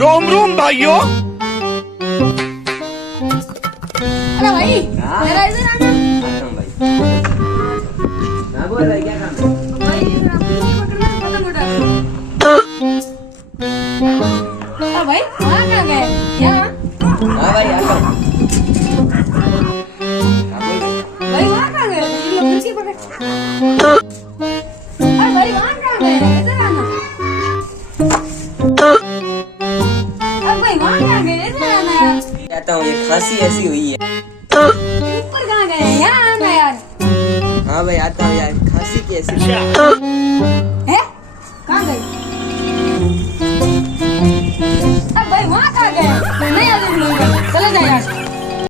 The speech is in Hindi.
रोम रोम भाइयों। अरे भाई हाँ। मेरा इधर आना। आता हूँ भाई। हाँ बोल भाई क्या काम है? भाई इधर आप नहीं पकड़ना पतंग उड़ा। अरे भाई वहाँ कहाँ गए? यहाँ हाँ भाई आता हूँ। हाँ बोल भाई। भाई वहाँ कहाँ गए? ये लोग मिलके पकड़। अरे भाई वहाँ कहाँ गए? इधर आना। अरे भाई वहाँ कहाँ गए? इधर आना यार। आता हूँ, ये खांसी ऐसी हुई है। ऊपर कहाँ गए? यहाँ आना यार। हाँ भाई आता हूँ यार, खांसी की ऐसी। है? कहाँ गए? अब भाई वहाँ कहाँ गए? नहीं आने दूंगा। चले जाओ यार।